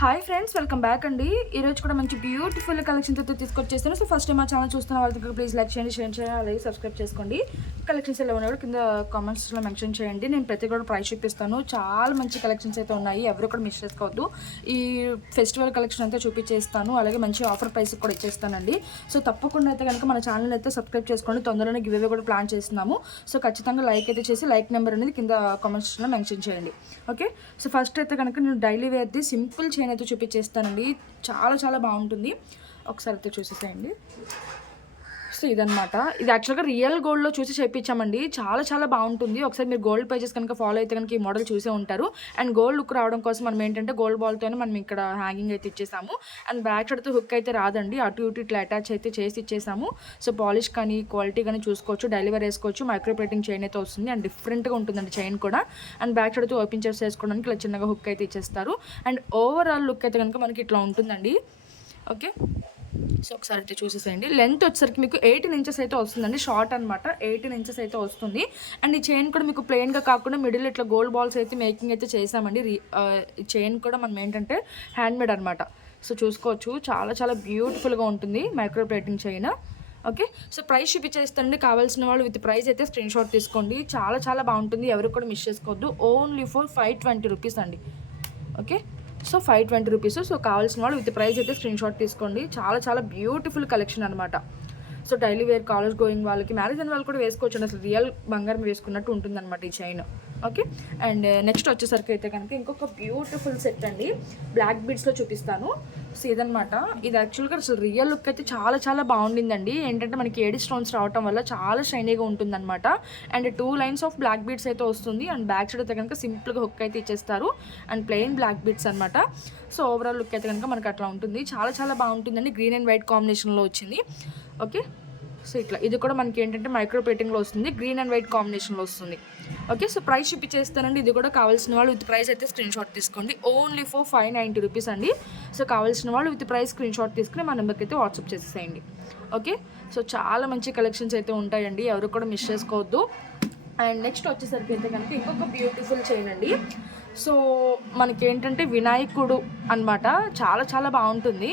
Hi friends, welcome back అండి. ఈరోజు కూడా మంచి బ్యూటిఫుల్ కలెక్షన్తో తీసుకొచ్చేస్తాను. సో ఫస్ట్ టైం మా ఛానల్ చూస్తున్న వాళ్ళకి ప్లీజ్ లైక్ చేయండి, షేర్ చేయండి, అలాగే సబ్స్క్రైబ్ చేసుకోండి. కలెక్షన్స్ ఎలా ఉన్నాయో కింద కామెంట్స్లో మెన్షన్ చేయండి. నేను ప్రతి కూడా ప్రైస్ చూపిస్తాను. చాలా మంచి కలెక్షన్స్ అయితే ఉన్నాయి, ఎవరు కూడా మిస్ చేసుకోవద్దు. ఈ ఫెస్టివల్ కలెక్షన్ అంతా చూపించేస్తాను, అలాగే మంచి ఆఫర్ ప్రైస్ కూడా ఇచ్చేస్తానండి. సో తప్పకుండా అయితే కనుక మన ఛానల్ అయితే సబ్స్క్రైబ్ చేసుకోండి. తొందరలోనే గివ్ అవే కూడా ప్లాన్ చేస్తున్నాము. సో ఖచ్చితంగా లైక్ అయితే చేసి లైక్ నెంబర్ అనేది కింద కామెంట్స్లో మెన్షన్ చేయండి. ఓకే, సో ఫస్ట్ అయితే కనుక నేను డైలీ వేర్ది సింపుల్ చైన్ అయితే చూపించేస్తానండి. చాలా చాలా బాగుంటుంది, ఒకసారి అయితే చూసేసేయండి. సో ఇదనమాట, ఇది యాక్చువల్గా రియల్ గోల్డ్లో చూసి చేయించామండి. చాలా చాలా బాగుంటుంది. ఒకసారి మీరు గోల్డ్ పేజెస్ కనుక ఫాలో అయితే కనుక ఈ మోడల్ చూసే ఉంటారు. అండ్ గోల్డ్ లుక్ రావడం కోసం మనం ఏంటంటే గోల్డ్ బాల్తోనే మనం ఇక్కడ హ్యాంగింగ్ అయితే ఇచ్చేసాము. అండ్ బ్యాక్ సైడ్తో హుక్ అయితే రాదండి, అటు ఇటు ఇట్లా అటాచ్ అయితే చేసి ఇచ్చేసాము. సో పాలిష్ కానీ క్వాలిటీ కానీ చూసుకోవచ్చు, డెలివరీ వేసుకోవచ్చు. మైక్రో ప్లేటింగ్ చైన్ అయితే వస్తుంది అండ్ డిఫరెంట్గా ఉంటుందండి చైన్ కూడా. అండ్ బ్యాక్ సైడ్తో ఓపెన్ చేసి వేసుకోవడానికి ఇలా చిన్నగా హుక్ అయితే ఇచ్చేస్తారు. అండ్ ఓవరాల్ లుక్ అయితే కనుక మనకి ఇట్లా ఉంటుందండి. ఓకే, సో ఒకసారి అయితే చూసేసేయండి. లెంత్ వచ్చేసరికి మీకు 18 ఇంచెస్ అయితే వస్తుందండి, షార్ట్ అనమాట. 18 ఇంచెస్ అయితే వస్తుంది. అండ్ ఈ చైన్ కూడా మీకు ప్లెయిన్గా కాకుండా మిడిల్ ఇట్లా గోల్డ్ బాల్స్ అయితే మేకింగ్ అయితే చేసామండి. ఈ చైన్ కూడా మనం ఏంటంటే హ్యాండ్మేడ్ అనమాట. సో చూసుకోవచ్చు, చాలా చాలా బ్యూటిఫుల్గా ఉంటుంది micro plating chain. Okay, so price చూపించేస్తానండి. కావాల్సిన వాళ్ళు విత్ ప్రైస్ అయితే స్క్రీన్ షాట్ తీసుకోండి. చాలా చాలా బాగుంటుంది, ఎవరికి కూడా మిస్ చేసుకోవద్దు. ఓన్లీ ఫర్ 520 రూపీస్ అండి. Okay, so 520 rupees. సో కావాల్సిన వాళ్ళు విత్ ప్రైస్ అయితే స్క్రీన్ షాట్ తీసుకోండి. చాలా చాలా బ్యూటిఫుల్ కలెక్షన్ అనమాట. So daily wear, college going వాళ్ళకి, మ్యారేజ్ అయిన వాళ్ళు కూడా వేసుకోవచ్చు. అసలు రియల్ బంగారం వేసుకున్నట్టు ఉంటుంది అనమాట ఈ చైన్. ఓకే, అండ్ నెక్స్ట్ వచ్చేసరికి అయితే కనుక ఇంకొక బ్యూటిఫుల్ సెట్ అండి, బ్లాక్ బీడ్స్లో చూపిస్తాను. సో ఇదనమాట, ఇది యాక్చువల్గా అసలు రియల్ లుక్ అయితే చాలా చాలా బాగుండిందండి. ఏంటంటే మనకి ఏడి స్టోన్స్ రావటం వల్ల చాలా షైనీగా ఉంటుందన్నమాట. And 2 lines of black beads అయితే వస్తుంది. అండ్ బ్యాక్ సైడ్ అయితే కనుక సింపుల్గా హుక్ అయితే ఇచ్చేస్తారు అండ్ ప్లెయిన్ బ్లాక్ బీడ్స్ అనమాట. సో ఓవరాల్ లుక్ అయితే కనుక మనకి అట్లా ఉంటుంది. చాలా చాలా బాగుంటుందండి, గ్రీన్ అండ్ వైట్ కాంబినేషన్లో వచ్చింది. ఓకే, సో ఇట్లా ఇది కూడా మనకి ఏంటంటే మైక్రో ప్లేటింగ్లో వస్తుంది, గ్రీన్ అండ్ వైట్ కాంబినేషన్లో వస్తుంది. ఓకే, సో ప్రైస్ చూపించేస్తానండి. ఇది కూడా కావాల్సిన వాళ్ళు విత్ ప్రైస్ అయితే స్క్రీన్ షాట్ తీసుకోండి. ఓన్లీ ఫర్ 590 రూపీస్ అండి. సో కావాల్సిన వాళ్ళు విత్ ప్రైస్ స్క్రీన్ షాట్ తీసుకుని మా నెంబర్కి అయితే వాట్సాప్ చేసేసేయండి. ఓకే, సో చాలా మంచి కలెక్షన్స్ అయితే ఉంటాయండి, ఎవరు కూడా మిస్ చేసుకోవద్దు. అండ్ నెక్స్ట్ వచ్చేసరికి అయితే కనుక ఇంకొక బ్యూటిఫుల్ చైన్ అండి. సో మనకి ఏంటంటే వినాయకుడు అనమాట, చాలా చాలా బాగుంటుంది.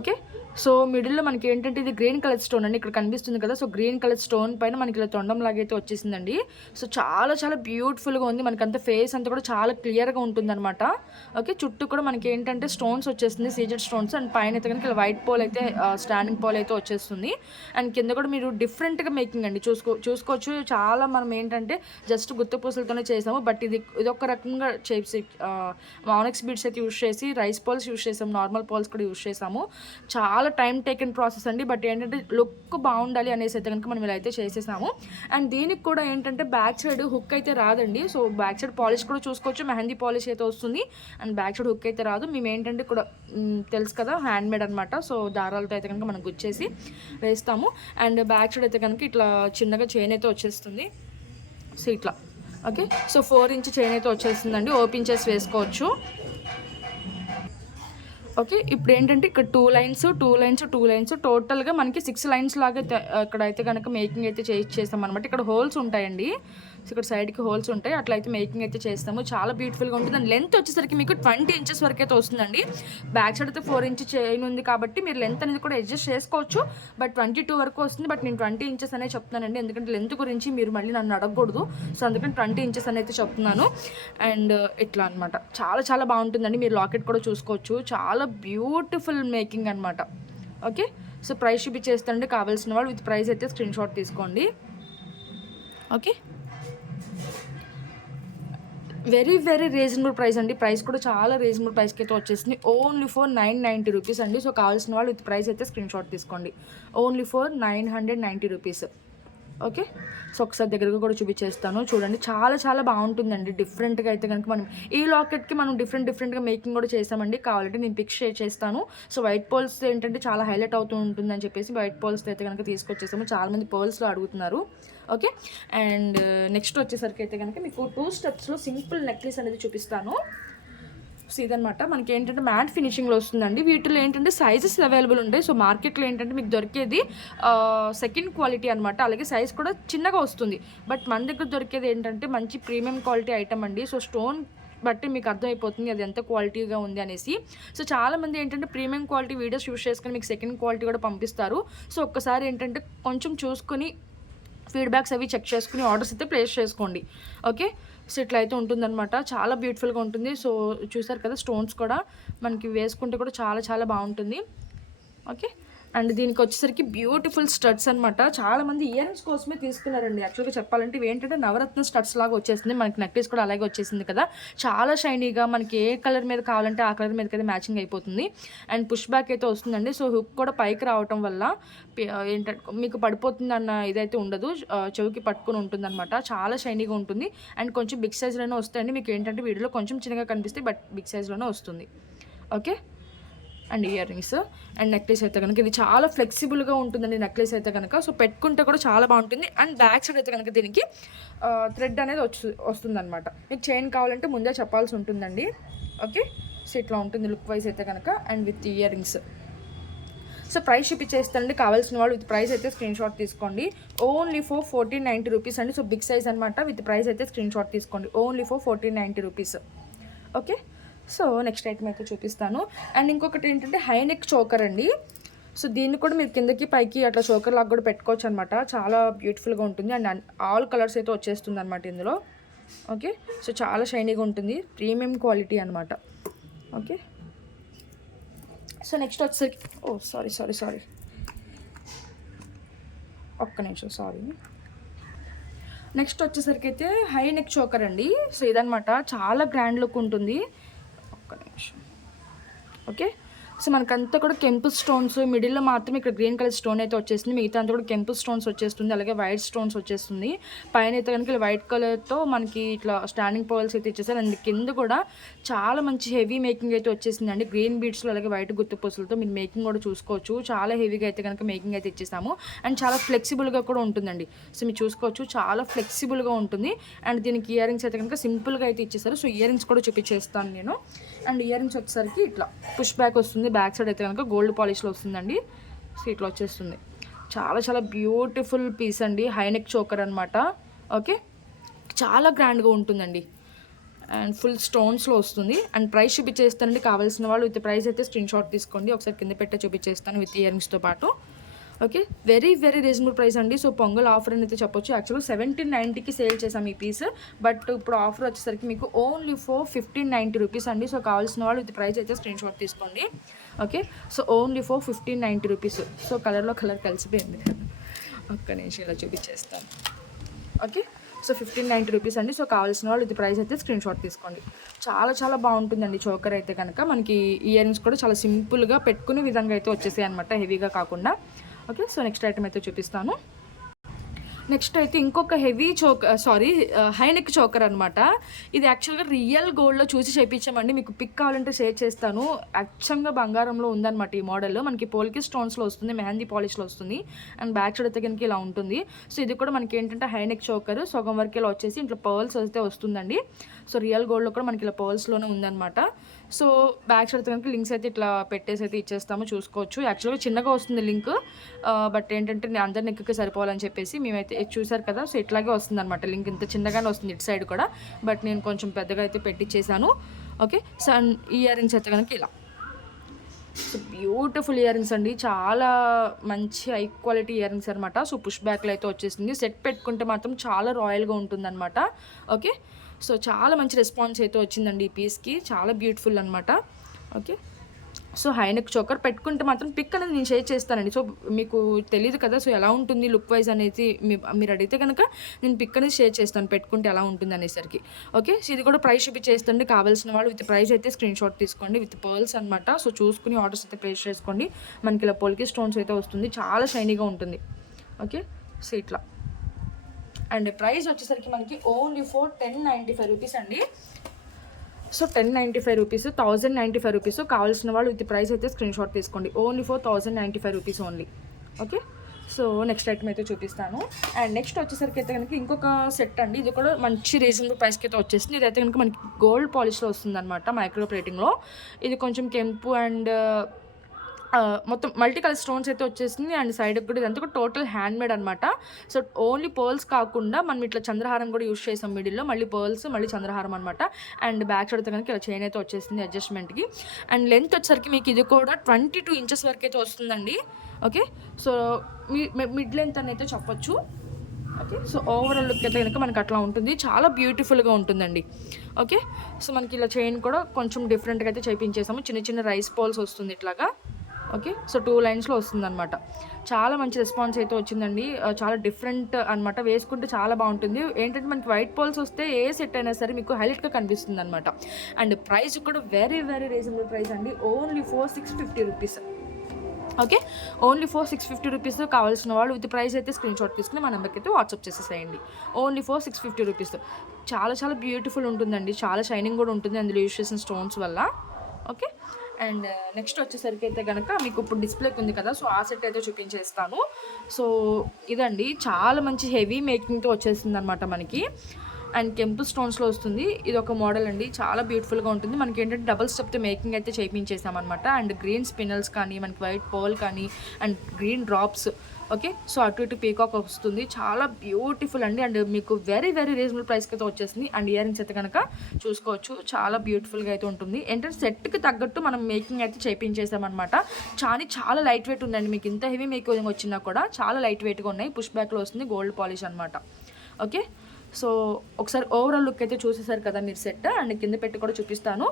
ఓకే, సో మిడిల్లో మనకి ఏంటంటే ఇది గ్రీన్ కలర్ స్టోన్ అండి, ఇక్కడ కనిపిస్తుంది కదా. సో గ్రీన్ కలర్ స్టోన్ పైన మనకి ఇలా తొండం లాగైతే వచ్చేసిందండి. సో చాలా చాలా బ్యూటిఫుల్గా ఉంది, మనకంతా ఫేస్ అంతా కూడా చాలా క్లియర్గా ఉంటుందన్నమాట. ఓకే, చుట్టూ కూడా మనకి ఏంటంటే స్టోన్స్ వచ్చేస్తుంది, సీజెడ్ స్టోన్స్. అండ్ పైన అయితే కనుక ఇలా వైట్ పోల్ అయితే స్టాండింగ్ పోల్ అయితే వచ్చేస్తుంది. అండ్ కింద కూడా మీరు డిఫరెంట్గా మేకింగ్ అండి చూసుకోవచ్చు. చాలా మనం ఏంటంటే జస్ట్ గుత్త పూసలతోనే చేసాము, బట్ ఇదొక రకంగా చేసి ఆనెక్స్ బీడ్స్ అయితే యూస్ చేసి రైస్ పోల్స్ యూస్ చేసాము, నార్మల్ పోల్స్ కూడా యూస్ చేసాము. చాలా టైం టేకెన్ ప్రాసెస్ అండి, బట్ ఏంటంటే లుక్ బాగుండాలి అనేసి అయితే కనుక మనం ఇలా అయితే చేసేసాము. అండ్ దీనికి కూడా ఏంటంటే బ్యాక్ సైడ్ హుక్ అయితే రాదండి. సో బ్యాక్ సైడ్ పాలిష్ కూడా చూసుకోవచ్చు, మెహందీ పాలిష్ అయితే వస్తుంది. అండ్ బ్యాక్ సైడ్ హుక్ అయితే రాదు. మేము ఏంటంటే కూడా తెలుసు కదా, హ్యాండ్మేడ్ అనమాట. సో దారాలతో అయితే కనుక మనం గుచ్చేసి వేస్తాము. అండ్ బ్యాక్ సైడ్ అయితే కనుక ఇట్లా చిన్నగా చైన్ అయితే వచ్చేస్తుంది. సో ఇట్లా ఓకే, సో 4 ఇంచ్ చైన్ అయితే వచ్చేస్తుందండి, ఓపెన్ చేసి వేసుకోవచ్చు. ఓకే, ఇప్పుడు ఏంటంటే ఇక్కడ 2 లైన్స్ టోటల్గా మనకి 6 లైన్స్ లాగా ఇక్కడ అయితే కనుక మేకింగ్ అయితే చేస్తాం అనమాట. ఇక్కడ హోల్స్ ఉంటాయండి, సో ఇక్కడ సైడ్కి హోల్స్ ఉంటాయి, అట్లా అయితే మేకింగ్ అయితే చేస్తాము. చాలా బ్యూటిఫుల్గా ఉంటుంది. అండ్ లెంత్ వచ్చేసరికి మీకు 20 ఇంచెస్ వరకు అయితే వస్తుందండి. బ్యాక్ సైడ్ అయితే 4 ఇంచ్ చైన్ ఉంది కాబట్టి మీరు లెంత్ అనేది కూడా అడ్జస్ట్ చేసుకోవచ్చు, బట్ 22 వరకు వస్తుంది. బట్ నేను 20 ఇంచెస్ అనేది చెప్తున్నానండి, ఎందుకంటే లెంత్ గురించి మీరు మళ్ళీ నన్ను అడగకూడదు. సో అందుకని 20 ఇంచెస్ అనేది చెప్తున్నాను. అండ్ ఇట్లా అనమాట, చాలా చాలా బాగుంటుందండి. మీరు లాకెట్ కూడా చూసుకోవచ్చు, చాలా బ్యూటిఫుల్ మేకింగ్ అనమాట. ఓకే, సో ప్రైస్ చూపించేస్తానండి. కావాల్సిన వాళ్ళు విత్ ప్రైస్ అయితే స్క్రీన్ షాట్ తీసుకోండి. Okay, very very reasonable price అండి, ప్రైస్ కూడా చాలా రీజనబుల్ ప్రైస్కి అయితే వచ్చేసింది. ఓన్లీ ఫర్ 990 రూపీస్ అండి. సో కావాల్సిన వాళ్ళు విత్ ప్రైస్ అయితే స్క్రీన్ షాట్ తీసుకోండి. Only for 990 rupees. Okay, so ఒకసారి దగ్గరగా కూడా చూపించేస్తాను, చూడండి. చాలా చాలా బాగుంటుందండి, డిఫరెంట్గా అయితే కనుక మనం ఈ లాకెట్కి మనం డిఫరెంట్గా మేకింగ్ కూడా చేసామండి. కావాలంటే నేను పిక్స్ షేర్ చేస్తాను. సో వైట్ పోల్స్ ఏంటంటే చాలా హైలైట్ అవుతూ ఉంటుందని చెప్పేసి వైట్ పోల్స్ అయితే కనుక తీసుకొచ్చేసాము. చాలామంది పోల్స్లో అడుగుతున్నారు. ఓకే, అండ్ నెక్స్ట్ వచ్చేసరికి అయితే కనుక మీకు 2 స్టెప్స్లో సింపుల్ నెక్లెస్ అనేది చూపిస్తాను. సో ఇదనమాట, మనకి ఏంటంటే మ్యాట్ ఫినిషింగ్లో వస్తుందండి. వీటిలో ఏంటంటే సైజెస్ అవైలబుల్ ఉంటాయి. సో మార్కెట్లో ఏంటంటే మీకు దొరికేది సెకండ్ క్వాలిటీ అనమాట, అలాగే సైజ్ కూడా చిన్నగా వస్తుంది. బట్ మన దగ్గర దొరికేది ఏంటంటే మంచి ప్రీమియం క్వాలిటీ ఐటమ్ అండి. సో స్టోన్ బట్టి మీకు అర్థమైపోతుంది అది ఎంత క్వాలిటీగా ఉంది అనేసి. సో చాలామంది ఏంటంటే ప్రీమియం క్వాలిటీ వీడియోస్ యూస్ చేసుకొని మీకు సెకండ్ క్వాలిటీ కూడా పంపిస్తారు. సో ఒక్కసారి ఏంటంటే కొంచెం చూసుకొని ఫీడ్బ్యాక్స్ అవి చెక్ చేసుకుని ఆర్డర్స్ అయితే ప్లేస్ చేసుకోండి. ఓకే, సో ఇట్లా అయితే ఉంటుందన్నమాట. చాలా బ్యూటిఫుల్గా ఉంటుంది. సో చూసారు కదా, స్టోన్స్ కూడా మనకి వేసుకుంటే కూడా చాలా చాలా బాగుంటుంది. ఓకే, అండ్ దీనికి వచ్చేసరికి బ్యూటిఫుల్ స్టడ్స్ అనమాట. చాలామంది ఇయర్ రింగ్స్ కోసమే తీసుకున్నారండి. యాక్చువల్గా చెప్పాలంటే ఇవి ఏంటంటే నవరత్న స్టడ్స్ లాగా వచ్చేసింది. మనకి నెక్లెస్ కూడా అలాగే వచ్చేసింది కదా, చాలా షైనీగా మనకి ఏ కలర్ మీద కావాలంటే ఆ కలర్ మీదకి అయితే మ్యాచింగ్ అయిపోతుంది. అండ్ పుష్ బ్యాక్ అయితే వస్తుందండి. సో హుక్ కూడా పైకి రావటం వల్ల ఏంటంటే మీకు పడిపోతుంది అన్న ఇదైతే ఉండదు, చెవికి పట్టుకుని ఉంటుంది అనమాట. చాలా షైనీగా ఉంటుంది. అండ్ కొంచెం బిగ్ సైజ్లోనే వస్తాయండి. మీకు ఏంటంటే వీడియోలో కొంచెం చిన్నగా కనిపిస్తాయి, బట్ బిగ్ సైజ్లోనే వస్తుంది. Okay, and ear rings and necklace అయితే కనుక ఇది చాలా ఫ్లెక్సిబుల్గా ఉంటుందండి. నెక్లెస్ అయితే కనుక సో పెట్టుకుంటే కూడా చాలా బాగుంటుంది. అండ్ బ్యాక్ సైడ్ అయితే కనుక దీనికి థ్రెడ్ అనేది వస్తుంది అనమాట. మీకు చైన్ కావాలంటే ముందే చెప్పాల్సి ఉంటుందండి. ఓకే, సో ఇట్లా ఉంటుంది లుక్ వైజ్ అయితే కనుక. And with earrings. So price చూపించేస్తానండి. కావాల్సిన వాళ్ళు విత్ ప్రైస్ అయితే స్క్రీన్ షాట్ తీసుకోండి. ఓన్లీ ఫర్ 1490 రూపీస్ అండి. సో బిగ్ సైజ్ అనమాట. విత్ ప్రైస్ అయితే స్క్రీన్ షాట్ తీసుకోండి. Only for 1490 rupees. Okay, so next item అయితే చూపిస్తాను. అండ్ ఇంకొకటి ఏంటంటే హై నెక్ చోకర్ అండి. సో దీన్ని కూడా మీరు కిందకి పైకి అట్లా చోకర్ లాగా కూడా పెట్టుకోవచ్చు అనమాట. చాలా బ్యూటిఫుల్గా ఉంటుంది. అండ్ ఆల్ కలర్స్ అయితే వచ్చేస్తుంది అనమాట ఇందులో. ఓకే, సో చాలా షైనీగా ఉంటుంది. ప్రీమియం క్వాలిటీ అనమాట. ఓకే, సో నెక్స్ట్ వచ్చేసరికి సారీ ఒక్క నిమిషం, సారీ. నెక్స్ట్ వచ్చేసరికి అయితే హై నెక్ చోకర్ అండి. సో ఇదనమాట, చాలా గ్రాండ్ లుక్ ఉంటుంది. ఒక్క నిమిషం. ఓకే, సో మనకంతా కూడా కెంపు స్టోన్స్, మిడిల్లో మాత్రం ఇక్కడ గ్రీన్ కలర్ స్టోన్ అయితే వచ్చేస్తుంది. మిగతా అంతా కూడా కెంపు స్టోన్స్ వచ్చేస్తుంది. అలాగే వైట్ స్టోన్స్ వచ్చేస్తుంది. పైన అయితే కనుక వైట్ కలర్తో మనకి ఇట్లా స్టాండింగ్ పర్ల్స్ అయితే ఇచ్చేసారు. అండ్ కింద కూడా చాలా మంచి హెవీ మేకింగ్ అయితే వచ్చేసిందండి. గ్రీన్ బీడ్స్లో అలాగే వైట్ గుత్తి పూసలతో మీరు మేకింగ్ కూడా చూసుకోవచ్చు. చాలా హెవీగా అయితే కనుక మేకింగ్ అయితే ఇచ్చేసాము. అండ్ చాలా ఫ్లెక్సిబుల్గా కూడా ఉంటుందండి. సో మీరు చూసుకోవచ్చు, చాలా ఫ్లెక్సిబుల్గా ఉంటుంది. అండ్ దీనికి ఇయర్ రింగ్స్ అయితే కనుక సింపుల్గా అయితే ఇచ్చేసారు. సో ఇయర్ రింగ్స్ కూడా చూపించేస్తాను నేను. అండ్ ఇయర్ రింగ్స్ వచ్చేసరికి ఇట్లా పుష్ బ్యాక్ వస్తుంది. బ్యాక్ సైడ్ అయితే కనుక గోల్డ్ పాలిష్లో వస్తుందండి. సో ఇట్లా వచ్చేస్తుంది. చాలా చాలా బ్యూటిఫుల్ పీస్ అండి. హై నెక్ చోకర్ అనమాట. ఓకే, చాలా గ్రాండ్గా ఉంటుందండి. అండ్ ఫుల్ స్టోన్స్లో వస్తుంది. అండ్ ప్రైస్ చూపించేస్తానండి. కావాల్సిన వాళ్ళు విత్ ప్రైస్ అయితే స్క్రీన్ షాట్ తీసుకోండి. ఒకసారి కింద పెట్టే చూపించేస్తాను విత్ ఇయర్ రింగ్స్తో పాటు. Okay, very very reasonable price అండి. సో పొంగల్ ఆఫర్ అని అయితే చెప్పొచ్చు. యాక్చువల్గా 1790కి సేల్ చేసాం ఈ పీస్, బట్ ఇప్పుడు ఆఫర్ వచ్చేసరికి మీకు ఓన్లీ ఫర్ 1590 రూపీస్ అండి. సో కావాల్సిన వాళ్ళు విత్ ప్రైస్ అయితే స్క్రీన్ షాట్ తీసుకోండి. Okay, so only for 1590 rupees. So కలర్లో కలర్ కలిసిపోయింది. ఒక్క నిమిషం ఇలా చూపించేస్తాను. ఓకే, సో 1590 రూపీస్ అండి. సో కావాల్సిన వాళ్ళు ఇది ప్రైస్ అయితే స్క్రీన్ షాట్ తీసుకోండి. చాలా చాలా బాగుంటుందండి చోకర్ అయితే కనుక. మనకి ఇయర్ రింగ్స్ కూడా చాలా సింపుల్గా పెట్టుకునే విధంగా అయితే వచ్చేసాయి అనమాట, హెవీగా కాకుండా. ఓకే, సో నెక్స్ట్ ఐటమ్ అయితే చూపిస్తాను. నెక్స్ట్ అయితే ఇంకొక హెవీ హై నెక్ చోకర్ అనమాట. ఇది యాక్చువల్గా రియల్ గోల్డ్లో చూసి చేయించామండి. మీకు పిక్ కావాలంటే షేర్ చేస్తాను. అచ్చంగా బంగారంలో ఉందన్నమాట ఈ మోడల్. మనకి పోల్కి స్టోన్స్లో వస్తుంది, మెహందీ పాలిష్లో వస్తుంది. అండ్ బ్యాక్ సైడ్ అయితే కనుక ఇలా ఉంటుంది. సో ఇది కూడా మనకి ఏంటంటే హై నెక్ చోకర్ సగం వరకు ఇలా వచ్చేసి ఇంట్లో పర్ల్స్ అయితే వస్తుందండి. సో రియల్ గోల్డ్లో కూడా మనకి ఇలా పర్ల్స్లోనే ఉందన్నమాట. సో బ్యాక్ సైడ్ కనుక లింక్స్ అయితే ఇట్లా పెట్టేసి అయితే ఇచ్చేస్తాము, చూసుకోవచ్చు. యాక్చువల్గా చిన్నగా వస్తుంది లింక్, బట్ ఏంటంటే నేను అందరి నెక్కి సరిపోవాలని చెప్పేసి మేమైతే చూసారు కదా. సో ఇట్లాగే వస్తుంది అనమాట లింక్, ఇంత చిన్నగానే వస్తుంది ఇటు సైడ్ కూడా, బట్ నేను కొంచెం పెద్దగా అయితే పెట్టించేసాను. ఓకే, సో ఇయర్ రింగ్స్ అయితే కనుక ఇలా. సో బ్యూటిఫుల్ ఇయర్ రింగ్స్ అండి, చాలా మంచి హై క్వాలిటీ ఇయర్ రింగ్స్ అనమాట. సో పుష్ బ్యాక్లో అయితే వచ్చేసింది. సెట్ పెట్టుకుంటే మాత్రం చాలా రాయల్గా ఉంటుందన్నమాట. ఓకే, సో చాలా మంచి రెస్పాన్స్ అయితే వచ్చిందండి ఈ పీస్కి, చాలా బ్యూటిఫుల్ అనమాట. Okay, so high neck choker పెట్టుకుంటే మాత్రం పిక్ అనేది నేను షేర్ చేస్తానండి. సో మీకు తెలియదు కదా, సో ఎలా ఉంటుంది లుక్ వైజ్ అనేది మీరు అడిగితే కనుక నేను పిక్ అనేది షేర్ చేస్తాను పెట్టుకుంటే ఎలా ఉంటుంది అనేసరికి. ఓకే, సో ఇది కూడా ప్రైస్ చూపించేస్తుంది. కావాల్సిన వాళ్ళు విత్ ప్రైస్ అయితే స్క్రీన్ షాట్ తీసుకోండి, విత్ పర్ల్స్ అనమాట. సో చూసుకుని ఆర్డర్స్ అయితే ప్లేస్ చేసుకోండి. మనకి ఇలా పోల్కి స్టోన్స్ అయితే వస్తుంది, చాలా షైనీగా ఉంటుంది. ఓకే, సో ఇట్లా. అండ్ ప్రైస్ వచ్చేసరికి మనకి ఓన్లీ ఫర్ 1095 రూపీస్ అండి. So 1095 rupees, 1095 rupees. కావాల్సిన వాళ్ళు విత్ ప్రైస్ అయితే స్క్రీన్ షాట్ తీసుకోండి. Only for 1095 rupees only. Okay, so next item అయితే చూపిస్తాను. అండ్ నెక్స్ట్ వచ్చేసరికి అయితే కనుక ఇంకొక సెట్ అండి. ఇది కూడా మంచి రీజనబుల్ ప్రైస్కి అయితే వచ్చేసింది. ఇదైతే కనుక మనకి గోల్డ్ పాలిష్లో వస్తుంది అనమాట, మైక్రో ప్లేటింగ్లో. ఇది కొంచెం కెంపు అండ్ మొత్తం మల్టీ కలర్ స్టోన్స్ అయితే వచ్చేసింది. అండ్ సైడ్కి కూడా ఇదంతా కూడా టోటల్ హ్యాండ్ మేడ్ అనమాట. సో ఓన్లీ పర్ల్స్ కాకుండా మనం ఇట్లా చంద్రహారం కూడా యూస్ చేసాం మిడిల్లో, మళ్ళీ పర్ల్స్ మళ్ళీ చంద్రహారం అనమాట. అండ్ బ్యాక్ సైడ్ కనుక ఇలా చైన్ అయితే వచ్చేసింది అడ్జస్ట్మెంట్కి. అండ్ లెంత్ వచ్చేసరికి మీకు ఇది కూడా 22 ఇంచెస్ వరకు అయితే వస్తుందండి. ఓకే, సో మిడ్ లెంత్ అని అయితే చెప్పొచ్చు. ఓకే, సో ఓవరాల్ లుక్ అయితే కనుక మనకి అట్లా ఉంటుంది, చాలా బ్యూటిఫుల్గా ఉంటుందండి. ఓకే, సో మనకి ఇలా చైన్ కూడా కొంచెం డిఫరెంట్గా అయితే చేయించేసాము, చిన్న చిన్న రైస్ పోల్స్ వస్తుంది ఇట్లాగా. ఓకే, సో 2 లైన్స్లో వస్తుంది అనమాట. చాలా మంచి రెస్పాన్స్ అయితే వచ్చిందండి, చాలా డిఫరెంట్ అనమాట, వేసుకుంటే చాలా బాగుంటుంది. ఏంటంటే మనకి వైట్ పోల్స్ వస్తే ఏ సెట్ అయినా సరే మీకు హైలైట్గా కనిపిస్తుంది అనమాట. అండ్ ప్రైస్ కూడా వెరీ వెరీ రీజనబుల్ ప్రైస్ అండి, only for 650 rupees. Okay, only for 650 rupees. కావాల్సిన వాళ్ళు విత్ ప్రైస్ అయితే స్క్రీన్ షాట్ తీసుకుని మా నెంబర్కి అయితే వాట్సాప్ చేసేసేయండి. Only for 650 rupees. చాలా చాలా బ్యూటిఫుల్ ఉంటుందండి, చాలా షైనింగ్ కూడా ఉంటుంది అందులో యూస్ చేసిన స్టోన్స్ వల్ల. ఓకే, అండ్ నెక్స్ట్ వచ్చేసరికి అయితే కనుక మీకు ఇప్పుడు డిస్ప్లేకి ఉంది కదా, సో ఆ సెట్ అయితే చూపించేస్తాను. సో ఇదండి, చాలా మంచి హెవీ మేకింగ్తో వచ్చేసింది అనమాట మనకి. అండ్ కెంపుల్ స్టోన్స్లో వస్తుంది. ఇది ఒక మోడల్ అండి, చాలా బ్యూటిఫుల్గా ఉంటుంది. మనకి ఏంటంటే డబుల్ స్టెప్తో మేకింగ్ అయితే చేయించేసామన్నమాట. అండ్ గ్రీన్ స్పినల్స్ కానీ, మనకి వైట్ పర్ల్ కానీ, and green drops. Okay, so అటు ఇటు పీకాక్ వస్తుంది, చాలా బ్యూటిఫుల్ అండి. అండ్ మీకు వెరీ వెరీ రీజనబుల్ ప్రైస్కి అయితే వచ్చేసింది. అండ్ ఇయర్ రింగ్స్ అయితే కనుక చూసుకోవచ్చు, చాలా బ్యూటిఫుల్గా అయితే ఉంటుంది. ఏంటంటే సెట్కి తగ్గట్టు మనం మేకింగ్ అయితే చేయించేసామన్నమాట. చాలా లైట్ వెయిట్ ఉందండి, మీకు ఇంత హెవీ మేకింగ్ వచ్చినా కూడా చాలా లైట్ వెయిట్గా ఉన్నాయి. పుష్ బ్యాక్లో వస్తుంది, గోల్డ్ పాలిష్ అనమాట. ఓకే, సో ఒకసారి ఓవరాల్ లుక్ అయితే చూసేసారు కదా మీరు సెట్. అండ్ కింద పెట్టి కూడా చూపిస్తాను,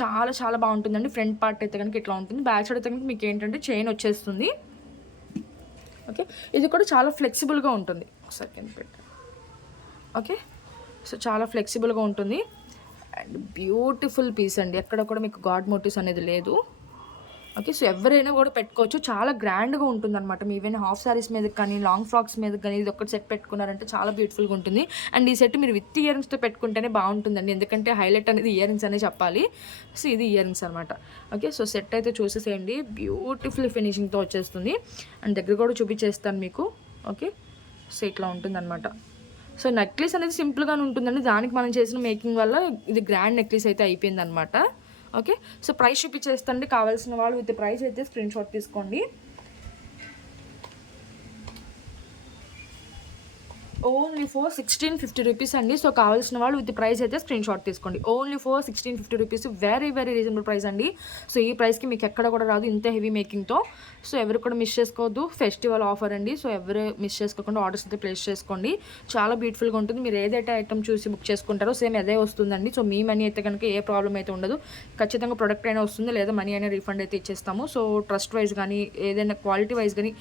చాలా చాలా బాగుంటుందండి. ఫ్రంట్ పార్ట్ అయితే కనుక ఇట్లా ఉంటుంది, బ్యాక్ సైడ్ అయితే కనుక మీకు ఏంటంటే చైన్ వచ్చేస్తుంది. ఓకే, ఇది కూడా చాలా ఫ్లెక్సిబుల్గా ఉంటుంది. ఒకసారి కింద పెట్టి. ఓకే, సో చాలా ఫ్లెక్సిబుల్గా ఉంటుంది అండ్ బ్యూటిఫుల్ పీస్ అండి, ఎక్కడ కూడా మీకు గాడ్ మోటివ్స్ అనేది లేదు. ఓకే, సో ఎవరైనా కూడా పెట్టుకోవచ్చు, చాలా గ్రాండ్గా ఉంటుంది అనమాట. మీ ఈవెన్ హాఫ్ సారీస్ మీద కానీ, లాంగ్ ఫ్రాక్స్ మీద కానీ ఇది ఒకటి సెట్ పెట్టుకున్నారంటే చాలా బ్యూటిఫుల్గా ఉంటుంది. అండ్ ఈ సెట్ మీరు విత్ ఇయర్ రింగ్స్తో పెట్టుకుంటేనే బాగుంటుందండి, ఎందుకంటే హైలైట్ అనేది ఇయర్ రింగ్స్ అనే చెప్పాలి. సో ఇది ఇయర్ రింగ్స్ అనమాట. ఓకే, సో సెట్ అయితే చూసేసేయండి, బ్యూటిఫుల్ ఫినిషింగ్తో వచ్చేస్తుంది. అండ్ దగ్గర కూడా చూపించేస్తాను మీకు. ఓకే, సో ఇట్లా ఉంటుందన్నమాట. సో నెక్లెస్ అనేది సింపుల్గానే ఉంటుందండి, దానికి మనం చేసిన మేకింగ్ వల్ల ఇది గ్రాండ్ నెక్లెస్ అయితే అయిపోయింది అనమాట. ఓకే, సో ప్రైస్ చూపించేస్తండి, కావాల్సిన వాళ్ళు విత్ ప్రైస్ అయితే స్క్రీన్ షాట్ తీసుకోండి. ఓన్లీ ఫర్ 1650 రూపీస్ అండి. సో కావాల్సిన వాళ్ళు విత్ ప్రైస్ అయితే స్క్రీన్ షాట్ తీసుకోండి. Only for 1650 rupees, very very reasonable price అండి. సో ఈ ప్రైస్కి మీకు ఎక్కడ కూడా రాదు ఇంత హెవీ మేకింగ్తో. సో ఎవరు కూడా మిస్ చేసుకోవద్దు, ఫెస్టివల్ ఆఫర్ అండి. సో ఎవరు మిస్ చేసుకోకుండా ఆర్డర్స్ అయితే ప్లేస్ చేసుకోండి, చాలా బ్యూటిఫుల్గా ఉంటుంది. మీరు ఏదైతే ఐటమ్ చూసి బుక్ చేసుకుంటారో సేమ్ అదే వస్తుందండి. సో మీ మనీ అయితే కనుక ఏ ప్రాబ్లం అయితే ఉండదు, ఖచ్చితంగా ప్రొడక్ట్ అయినా వస్తుంది, లేదా మనీ అయినా రీఫండ్ అయితే ఇచ్చేస్తాము. సో ట్రస్ట్ వైజ్ కానీ, ఏదైనా క్వాలిటీ వైజ్ కానీ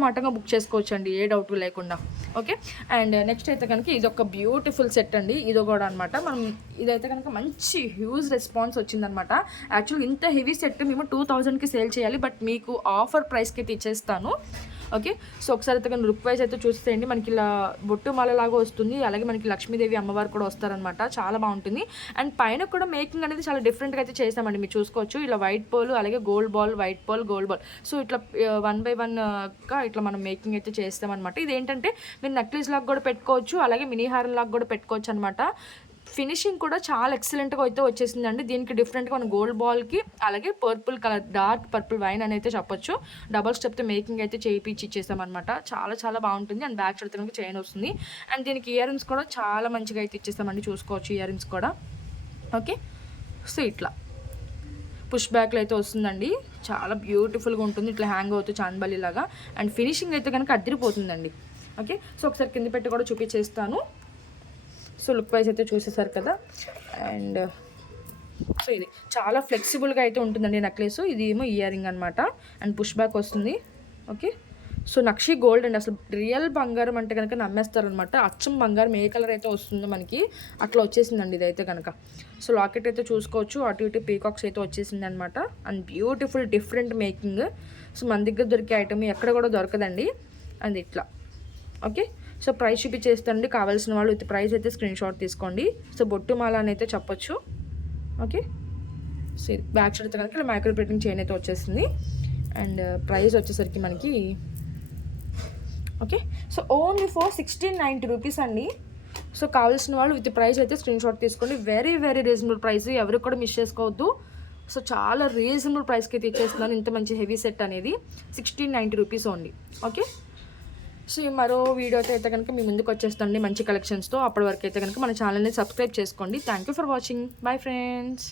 మాటగా బుక్ చేసుకోవచ్చు అండి, ఏ డౌట్ లేకుండా. ఓకే, అండ్ నెక్స్ట్ అయితే కనుక ఇది ఒక బ్యూటిఫుల్ సెట్ అండి, ఇది కూడా అనమాట. మనం ఇదైతే కనుక మంచి హ్యూజ్ రెస్పాన్స్ వచ్చిందనమాట. యాక్చువల్గా ఇంత హెవీ సెట్ మేము 2000కి సేల్ చేయాలి, బట్ మీకు ఆఫర్ ప్రైస్కి అయితే ఇచ్చేస్తాను. ఓకే, సో ఒకసారి అయితే కానీ లుక్ వైజ్ అయితే చూసేయండి, మనకి ఇలా బొట్టు మాలలాగా వస్తుంది, అలాగే మనకి లక్ష్మీదేవి అమ్మవారు కూడా వస్తారనమాట, చాలా బాగుంటుంది. అండ్ పైన కూడా మేకింగ్ అనేది చాలా డిఫరెంట్గా అయితే చేసామండి, మీరు చూసుకోవచ్చు. ఇలా వైట్ బాల్, అలాగే gold ball, white ball, gold ball. So ఇట్లా 1 by 1గా ఇట్లా మనం మేకింగ్ అయితే చేస్తామన్నమాట. ఇదేంటంటే మీరు నెక్లెస్ లాగా కూడా పెట్టుకోవచ్చు, అలాగే మినీ హారం లాగా కూడా పెట్టుకోవచ్చు అనమాట. ఫినిషింగ్ కూడా చాలా ఎక్సలెంట్గా అయితే వచ్చేసిందండి. దీనికి డిఫరెంట్గా మన గోల్డ్ బాల్కి, అలాగే purple colour, dark purple wine అని అయితే చెప్పొచ్చు, డబల్ స్టెప్తో మేకింగ్ అయితే చేయించి ఇచ్చేసామన్నమాట. చాలా చాలా బాగుంటుంది. అండ్ బ్యాక్ సైడ్ కనుక చైన్ వస్తుంది. అండ్ దీనికి ఇయర్ రింగ్స్ కూడా చాలా మంచిగా అయితే ఇచ్చేస్తామండి, చూసుకోవచ్చు ఇయర్ రింగ్స్ కూడా. ఓకే, సో ఇట్లా పుష్ బ్యాక్లో అయితే వస్తుందండి, చాలా బ్యూటిఫుల్గా ఉంటుంది, ఇట్లా హ్యాంగ్ అవుతుంది చాందబలి లాగా. అండ్ ఫినిషింగ్ అయితే కనుక అదిరిపోతుందండి. ఓకే, సో ఒకసారి కింద పెట్టి కూడా చూపించేస్తాను. సో లుక్ వైజ్ అయితే చూసేసారు కదా. అండ్ సో ఇది చాలా ఫ్లెక్సిబుల్గా అయితే ఉంటుందండి నెక్లెస్. ఇది ఏమో ఇయర్ రింగ్ అనమాట, అండ్ పుష్ బ్యాక్ వస్తుంది. ఓకే, సో నక్షి గోల్డ్ అండి, అసలు రియల్ బంగారం అంటే కనుక నమ్మేస్తారనమాట. అచ్చం బంగారం ఏ కలర్ అయితే వస్తుందో మనకి అట్లా వచ్చేసిందండి ఇదైతే కనుక. సో లాకెట్ అయితే చూసుకోవచ్చు, అటు ఇటు పీకాక్స్ అయితే వచ్చేసింది అనమాట. And beautiful different making. So మన దగ్గర దొరికే ఐటమ్ ఎక్కడ కూడా దొరకదండి. అండ్ ఇట్లా. ఓకే, సో ప్రైస్ చూపించేస్తండి, కావాల్సిన వాళ్ళు విత్ ప్రైస్ అయితే స్క్రీన్ షాట్ తీసుకోండి. సో బొట్టు మాల అని అయితే చెప్పొచ్చు. ఓకే, సో బ్యాక్ సైడ్ అయితే కనుక ఇలా మైక్రో ప్లేటింగ్ చైన్ అయితే వచ్చేసింది. అండ్ ప్రైస్ వచ్చేసరికి మనకి okay, so only for 1690 rupees అండి. సో కావాల్సిన వాళ్ళు విత్ ప్రైస్ అయితే స్క్రీన్ షాట్ తీసుకోండి, వెరీ వెరీ రీజనబుల్ ప్రైస్, ఎవరు కూడా మిస్ చేసుకోవద్దు. సో చాలా రీజనబుల్ ప్రైస్కి అయితే ఇచ్చేస్తున్నాను ఇంత మంచి హెవీ సెట్ అనేది. 1690 రూపీస్ ఓన్లీ. ఓకే, సో మరో వీడియోతో అయితే కనుక మీ ముందుకు వచ్చేస్తాండి మంచి కలెక్షన్స్తో. అప్పటి వరకు అయితే కనుక మన ఛానల్ని సబ్స్క్రైబ్ చేసుకోండి. Thank you for watching. Bye friends.